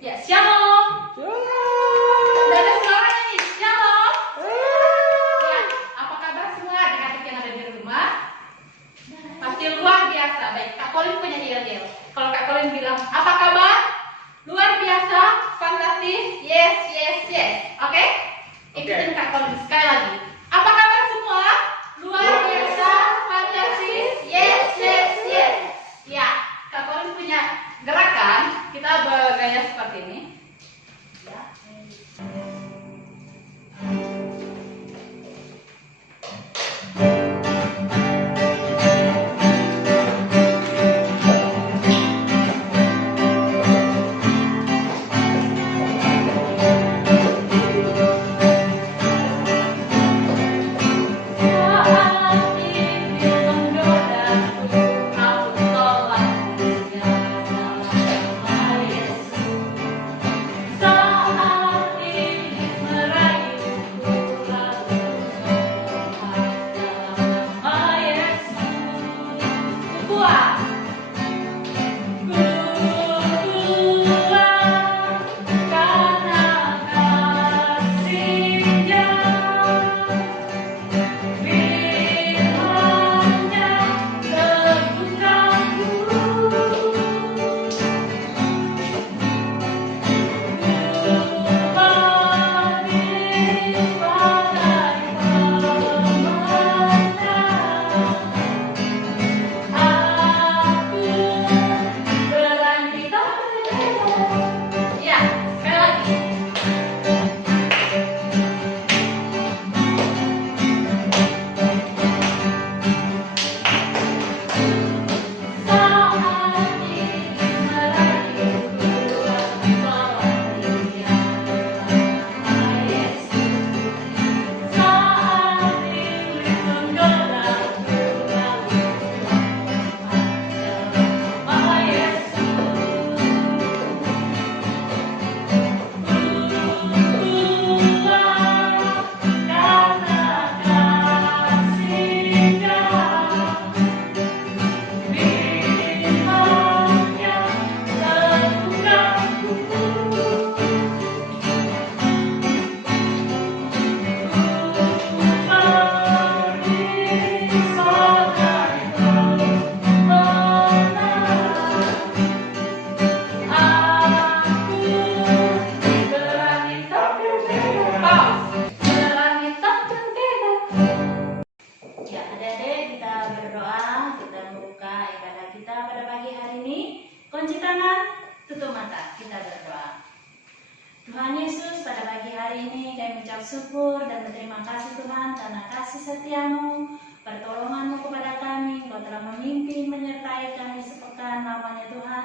Ya, shalom. Udah ada suaranya nih, shalom. Ya, apa kabar semua adik-adik yang ada di rumah? Pasti luar biasa. Baik, Kak Colin punya yel-yel. Kalau Kak Colin bilang, apa kabar? Luar biasa, fantastis, yes, yes, yes. Oke? Ikutin Kak Colin sekali lagi. Apa kabar semua? Luar biasa, fantastis, yes, yes, yes. Ya, Kak Colin punya gerakan, kita bergaya seperti ini. Ya. Kunci tangan, tutup mata, kita berdoa. Tuhan Yesus, pada pagi hari ini kami mengucap syukur dan berterima kasih Tuhan karena kasih setia-Mu, pertolongan-Mu kepada kami. Kau telah memimpin, menyertai kami sepekan lamanya Tuhan,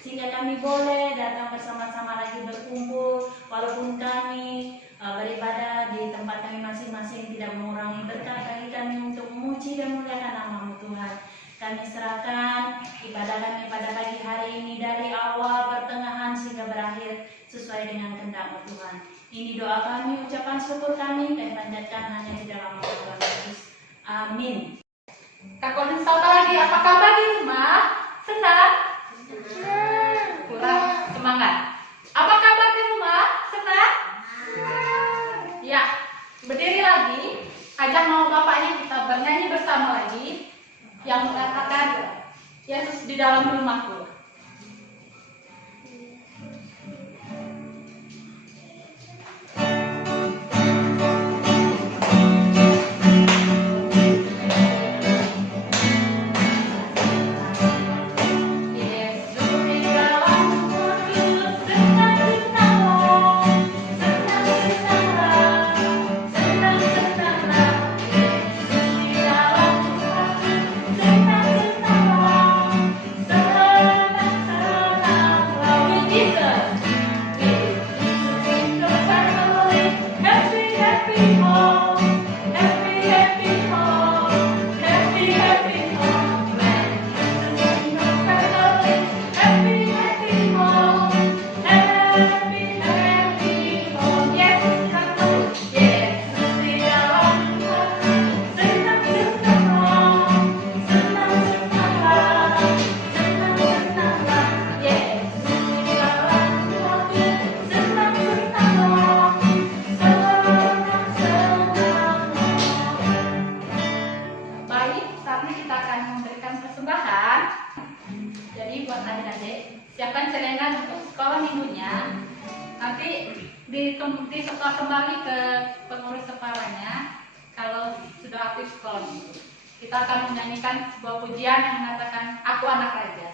sehingga kami boleh datang bersama-sama lagi berkumpul, walaupun kami beribadah di tempat kami masing-masing tidak mengurangi berkat bagi kami untuk memuji dan memuliakan nama-Mu Tuhan. Kami serahkan ibadah kami pada pagi hari ini dari awal, pertengahan, sehingga berakhir sesuai dengan kehendak-Mu Tuhan. Ini doa kami, ucapan syukur kami panjatkan hanya di dalam nama Tuhan Yesus. Amin. Kak Colin sapa lagi, apa kabar di rumah? Senang? Kurang semangat. Apa kabar di rumah? Senang? Ya, berdiri lagi. Ajak mau bapaknya kita bernyanyi bersama lagi. Yang mengatakan Yesus di dalam rumahku. Senang adik-adik, siapkan celengan untuk sekolah minggunya. Nanti setelah kembali ke pengurus kepalanya, kalau sudah aktif sekolah minggu, kita akan menyanyikan sebuah pujian yang mengatakan Aku Anak Raja.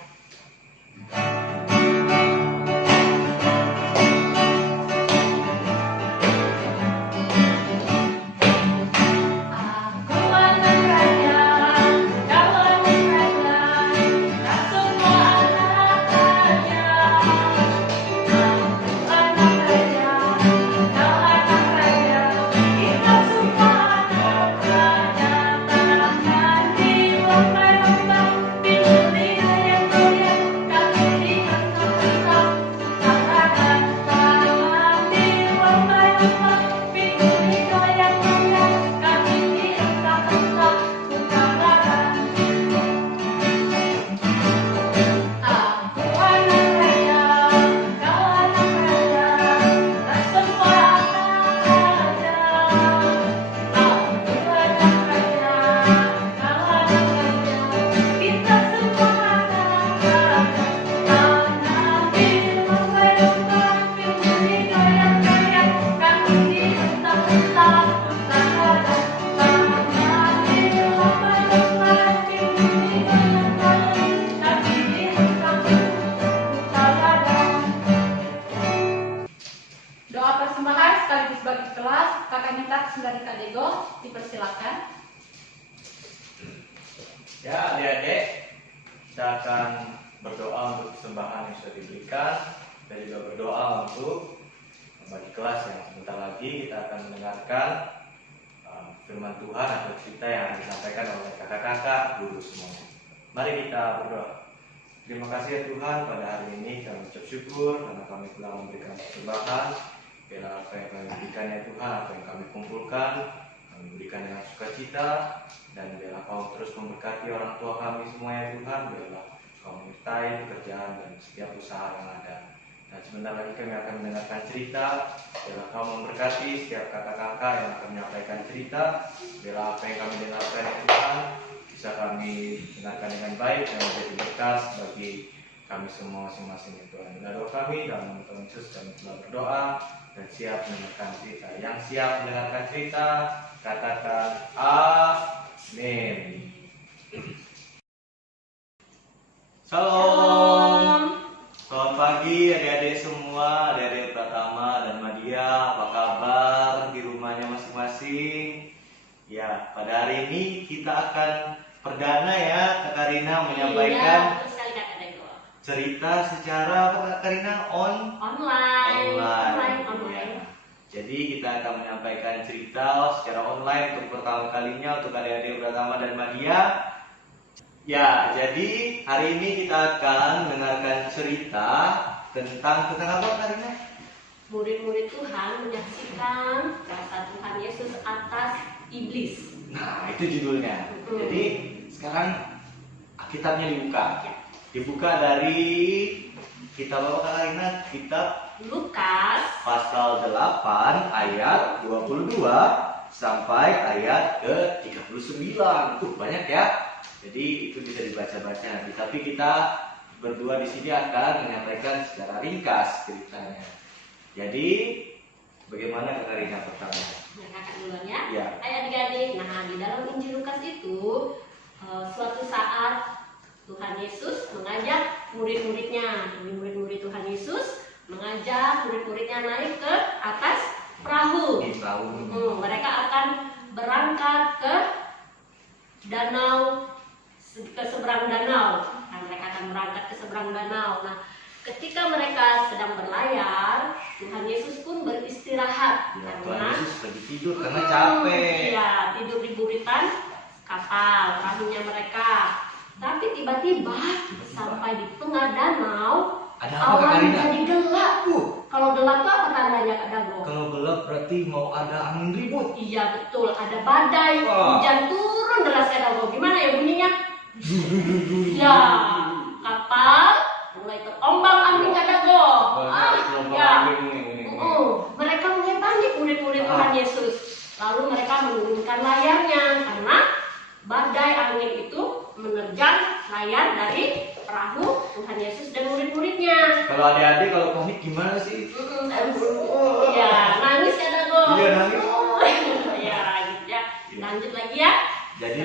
Doa persembahan sekaligus bagi kelas, kakak minta dari Kak Dego, dipersilakan. Ya adik-adik, kita akan berdoa untuk persembahan yang sudah diberikan dan juga berdoa untuk bagi kelas yang sebentar lagi kita akan mendengarkan firman Tuhan atau cerita yang akan disampaikan oleh kakak-kakak, guru semua. Mari kita berdoa. Terima kasih ya Tuhan, pada hari ini kami ucap syukur karena kami telah memberikan persembahan. Bila apa yang kami berikan ya Tuhan, apa yang kami kumpulkan, kami berikan dengan sukacita. Dan biarlah Kau terus memberkati orang tua kami semua ya Tuhan. Biarlah Kau menyertai pekerjaan dan setiap usaha yang ada. Dan sebentar lagi kami akan mendengarkan cerita. Biarlah Kau memberkati setiap kakak-kakak yang akan menyampaikan cerita. Biarlah apa yang kami dengarkan ya Tuhan bisa kami dengarkan dengan baik dan menjadi berkat bagi kami semua masing-masing ya Tuhan. Inilah doa kami dalam nama Tuhan Yesus, kami telah berdoa dan siap mendengarkan cerita. Yang siap mendengarkan cerita, katakan amin. Shalom. Selamat pagi adik-adik semua, adik-adik Pratama dan Madia, apa kabar di rumahnya masing-masing? Ya, pada hari ini kita akan perdana ya Kak Karina menyampaikan cerita secara apa Kak Karina? Online. Ya. Jadi kita akan menyampaikan cerita secara online untuk pertama kalinya untuk adik-adik Pratama dan Madia. Ya, jadi hari ini kita akan mendengarkan cerita tentang apa Karina? Murid-murid Tuhan menyaksikan kuasa Tuhan Yesus atas iblis. Nah, itu judulnya. Jadi sekarang kitabnya dibuka. Dibuka dari kitab apa Kak Karina? Kitab Lukas pasal 8 ayat 22 sampai ayat ke-39. Banyak ya. Jadi itu bisa dibaca-baca nanti. Tapi kita berdua di sini akan menyampaikan secara ringkas ceritanya. Jadi bagaimana Kak Karina pertama? Nah, kakak duluan ya. Ya. Adik-adik, nah di dalam Injil Lukas itu suatu saat Tuhan Yesus mengajak murid-muridnya, murid-murid Tuhan Yesus mengajak murid-muridnya naik ke atas perahu. Di perahu. Mereka akan berangkat ke danau, ke seberang danau. Nah, mereka akan berangkat ke seberang danau. Nah, ketika mereka sedang berlayar, Tuhan Yesus pun beristirahat Ya, Tuhan karena Yesus lagi tidur karena capek. Iya, tidur di buritan kapal perahunya mereka. Tapi tiba-tiba sampai di tengah danau, Ada apa Kak awan Karina? jadi gelap. Kalau gelap itu apa tandanya Kak Dago? Kalau gelap berarti mau ada angin ribut. Iya betul, ada badai, Wah. hujan turun deras Kak Dago. Gimana ya bunyinya? Ya, kapal mulai terombang ambing Kak Dago. Ya. Mereka mulai panik murid-murid Tuhan Yesus. Lalu mereka menurunkan layarnya karena badai angin itu menerjang layar dari perahu Tuhan Yesus dan murid-muridnya. Kalau adik-adik kalau panik gimana sih? Ya, nangis kan aku. Iya, nangis. Ya, gitu ya. Lanjut lagi ya. Jadi,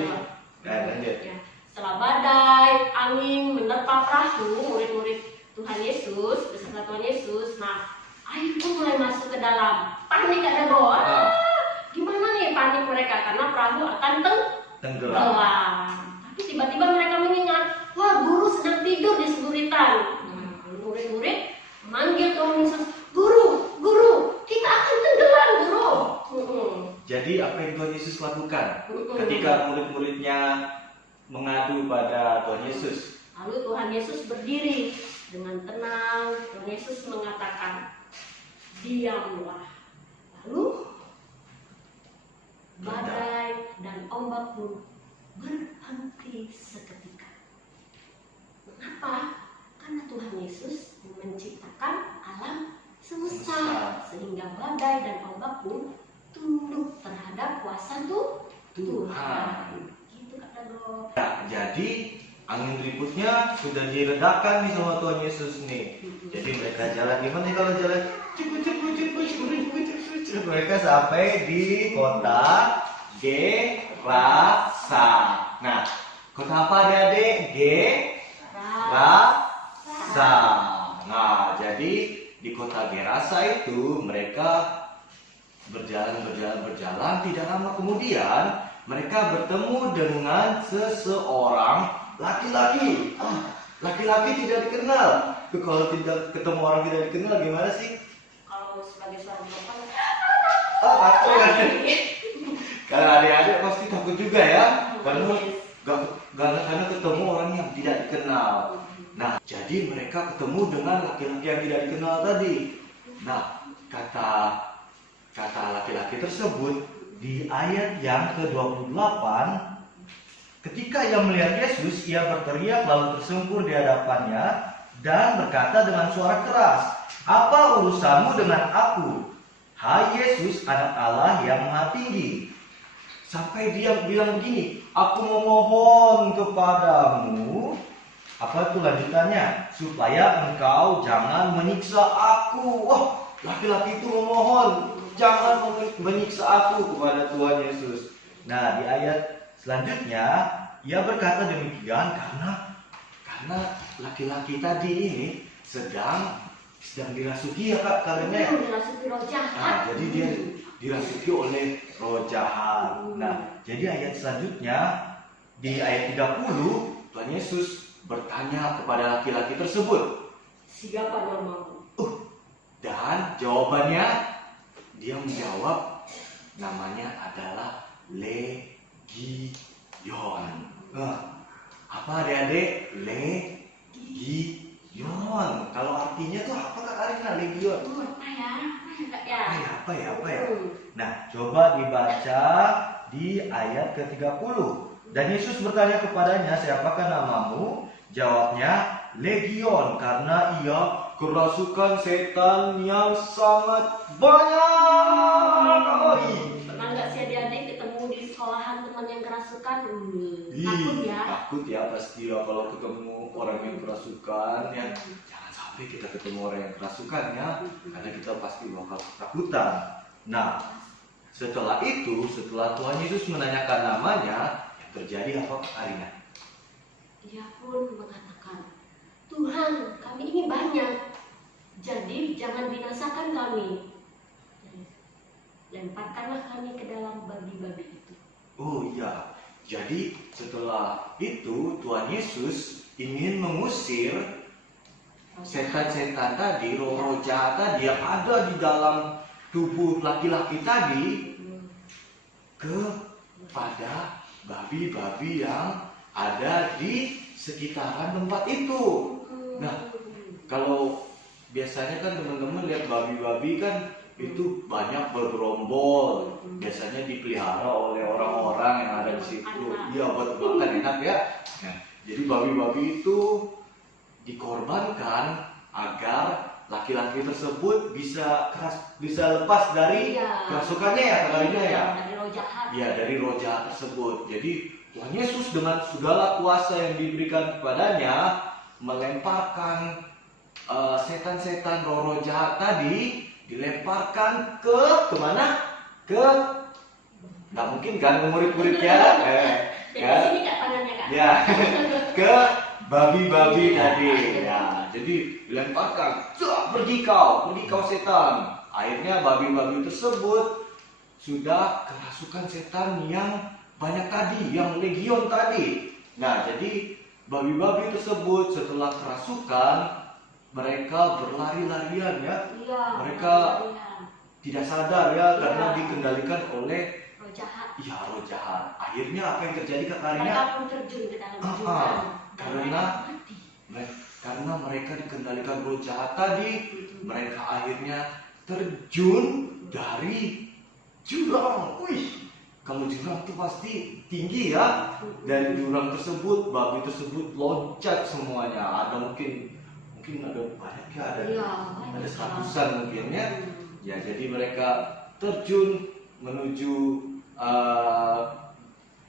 lanjut. Ya, setelah badai, angin menerpa perahu, murid-murid Tuhan Yesus beserta Tuhan Yesus. Nah, air pun mulai masuk ke dalam. Panik ada doa. Gimana nih panik mereka karena perahu akan tenggelam. Tapi tiba-tiba mereka mengingat, wah guru sedang tidur di seguritan. Murid-murid memanggil Tuhan Yesus, guru, guru, kita akan tenggelam guru. Jadi apa yang Tuhan Yesus lakukan ketika murid-muridnya mengadu pada Tuhan Yesus? Lalu Tuhan Yesus berdiri dengan tenang. Tuhan Yesus mengatakan, diamlah. Lalu badai dan ombak pun berhenti seketika. Mengapa? Karena Tuhan Yesus menciptakan alam semesta sehingga badai dan ombak pun tunduk terhadap kuasa Tuhan. Gitu kata Bro. Nah, jadi angin ributnya sudah diredakan nih sama Tuhan Yesus nih. Jadi mereka jalan gimana kalau jalan? Mereka sampai di kota Gerasa. Nah, kota apa adik-adik? Gerasa. Nah, jadi di kota Gerasa itu mereka berjalan. Tidak lama kemudian mereka bertemu dengan seseorang laki-laki. Laki-laki tidak dikenal. Kalau tidak ketemu orang tidak dikenal gimana sih? Kalau sebagai seorang perempuan, Takut kan? Kalau adik-adik pasti takut juga ya, karena ketemu orang yang tidak dikenal. Nah, jadi mereka ketemu dengan laki-laki yang tidak dikenal tadi. Nah, kata laki-laki tersebut di ayat yang ke-28, ketika ia melihat Yesus, ia berteriak lalu tersungkur di hadapannya dan berkata dengan suara keras, "Apa urusanmu dengan aku, hai Yesus, anak Allah yang Maha Tinggi?" Sampai dia bilang begini, "Aku memohon kepadamu," apa itu lanjutannya, "supaya engkau jangan menyiksa aku." Wah, laki-laki itu memohon, jangan menyiksa aku kepada Tuhan Yesus. Nah, di ayat selanjutnya, ia berkata demikian karena laki-laki tadi ini sedang dirasuki ya Kak, karena ya. Dirasuki roh jahat. Jadi dia dirasuki oleh roh jahat. Nah, jadi ayat selanjutnya di ayat 30 Tuhan Yesus bertanya kepada laki-laki tersebut, "Siapa namamu?" Dan jawabannya dia menjawab, namanya adalah Legion. Apa adik-adik? Legion. Kalau artinya tuh apa Kak Arina, Legion? Apa ya? Nah, coba dibaca di ayat ke-30. Dan Yesus bertanya kepadanya, "Siapakah namamu?" Jawabnya, "Legion, karena ia kerasukan setan yang sangat banyak." Pernah nggak sih adik-adik ketemu di sekolahan teman yang kerasukan? Takut ya? Takut ya pasti ya kalau ketemu orang yang kerasukan ya. Jangan sampai kita ketemu orang yang kerasukan ya, karena kita pasti bakal ketakutan. Nah, setelah Tuhan Yesus menanyakan namanya, yang terjadi apa Arina? Dia pun mengatakan, "Tuhan, kami ini banyak, jadi jangan binasakan kami. Lemparkanlah kami ke dalam babi-babi itu." Oh iya, jadi setelah itu Tuhan Yesus ingin mengusir setan-setan tadi, roh-roh jahat tadi yang ada di dalam tubuh laki-laki tadi kepada babi-babi yang ada di sekitaran tempat itu. Nah, kalau biasanya kan teman-teman lihat babi-babi kan itu banyak bergerombol, biasanya dipelihara oleh orang-orang yang ada di situ. Iya, buat makan enak ya. Nah, jadi babi-babi itu dikorbankan agar laki-laki tersebut bisa lepas dari kerasukannya ya, Karina ya. Dari roh jahat. Iya, dari roh jahat tersebut. Jadi Tuhan Yesus dengan segala kuasa yang diberikan kepadanya melemparkan setan-setan roh-roh jahat tadi dilemparkan ke kemana? Ke nggak mungkin kan ke murid-murid ya? Jadi sini Kak tangannya Kak. Ya, ke babi-babi tadi. Ya, jadi dilemparkan, pergi kau setan. Akhirnya babi-babi tersebut sudah kerasukan setan yang banyak tadi, yang legion tadi. Nah, jadi babi-babi tersebut setelah kerasukan mereka berlari-larian ya. Iya. Mereka tidak sadar ya karena Iya. dikendalikan oleh Roh jahat. ya roh jahat. Akhirnya apa yang terjadi Kak Karina? Mereka pun terjun ke dalam jurang. Karena mereka dikendalikan roh jahat tadi, mereka akhirnya terjun dari jurang. Wih, kalau jurang itu pasti tinggi ya. Dari jurang tersebut, babi tersebut loncat semuanya. Ada mungkin ada banyak ya, ada seratusan mungkin ya. Ya, jadi mereka terjun menuju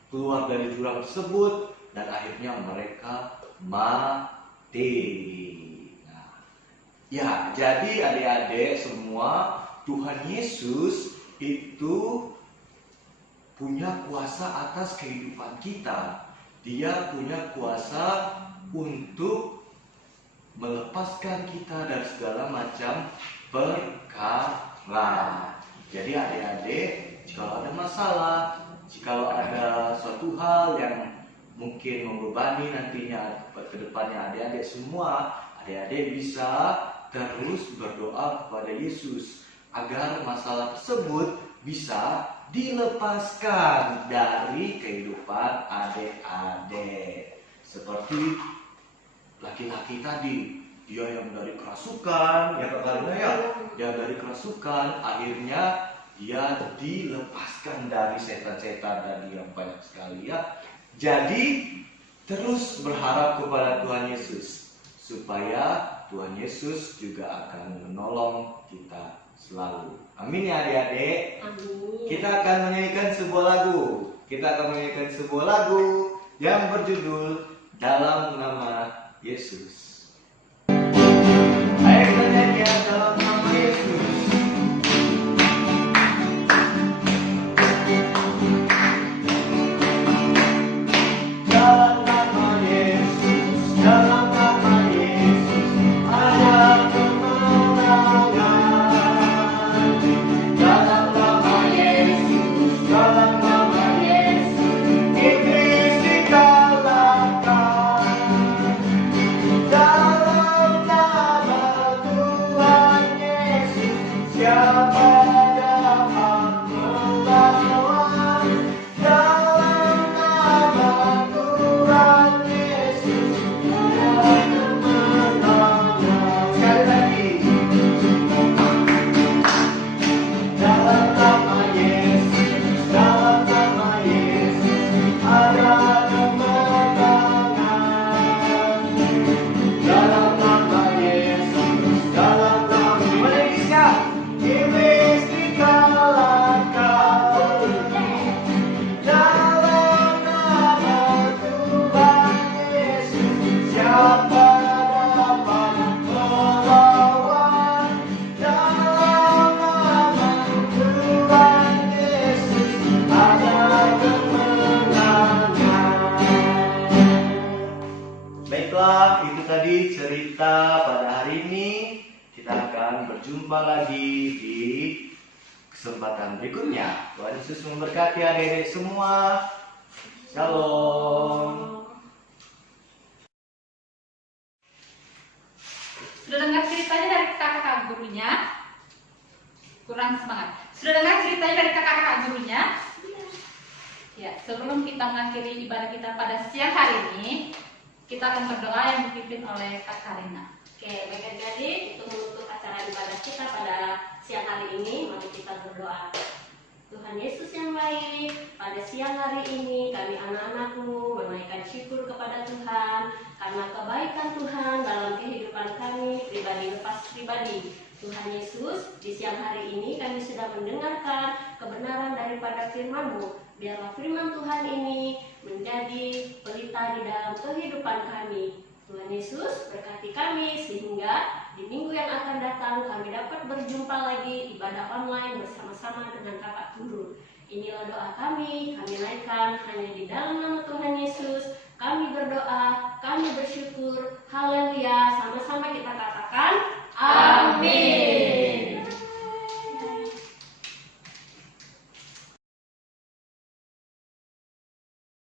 keluar dari jurang tersebut dan akhirnya mereka mati. Nah, ya, jadi adik-adik semua, Tuhan Yesus itu punya kuasa atas kehidupan kita. Dia punya kuasa untuk melepaskan kita dari segala macam perkara. Jadi adik-adik, jika ada masalah, jika ada suatu hal yang mungkin membebani nantinya ke depannya adik-adik semua, adik-adik bisa terus berdoa kepada Yesus agar masalah tersebut bisa dilepaskan dari kehidupan adik-adik. Seperti laki-laki tadi, dia yang dari kerasukan, ya Kak Karina ya, dia dari kerasukan, akhirnya dia dilepaskan dari setan-setan tadi yang banyak sekali ya. Jadi terus berharap kepada Tuhan Yesus supaya Tuhan Yesus juga akan menolong kita selalu. Amin ya adik-adik. Amin. Kita akan menyanyikan sebuah lagu. Yang berjudul Dalam Nama Yesus. Ayo kita nyanyi ya, dalam nama Yesus. Dalam nama Yesus, dalam nama Yesus ada kemenangan. Dalam nama Yesus, dalam nama Yesus iblis dikalahkan. Dalam nama Tuhan Yesus siapa dapat melawan? Dalam nama Tuhan Yesus ada kemenangan. Sekali lagi. Dalam nama Yesus, dalam nama Yesus ada kemenangan. Dalam nama Yesus, dalam nama Yesus iblis dikalahkan. Dalam nama Tuhan Yesus siapa dapat melawan? Dalam nama Tuhan Yesus ada kemenangan. Baiklah, itu tadi cerita pada hari ini. Kita akan berjumpa lagi di kesempatan berikutnya. Tuhan Yesus memberkati adik-adik semua. Shalom. Sudah dengar ceritanya dari kakak gurunya? Kurang semangat. Sudah dengar ceritanya dari kakak gurunya? Ya, sebelum kita mengakhiri ibadah kita pada siang hari ini, kita akan berdoa yang dipimpin oleh Kak Karina. Oke, baik adik-adik, untuk menutup acara ibadah kita pada siang hari ini, mari kita berdoa. Tuhan Yesus yang baik, pada siang hari ini kami anak-anak-Mu menaikkan syukur kepada Tuhan karena kebaikan Tuhan dalam kehidupan kami pribadi lepas pribadi. Tuhan Yesus, di siang hari ini kami sudah mendengarkan kebenaran daripada firman-Mu. Biarlah firman Tuhan ini menjadi pelita di dalam kehidupan kami. Tuhan Yesus berkati kami sehingga di minggu yang akan datang kami dapat berjumpa lagi ibadah online bersama-sama dengan Kakak Turun. Inilah doa kami naikkan hanya di dalam nama Tuhan Yesus. Kami berdoa, kami bersyukur. Haleluya. Sama-sama kita katakan amin.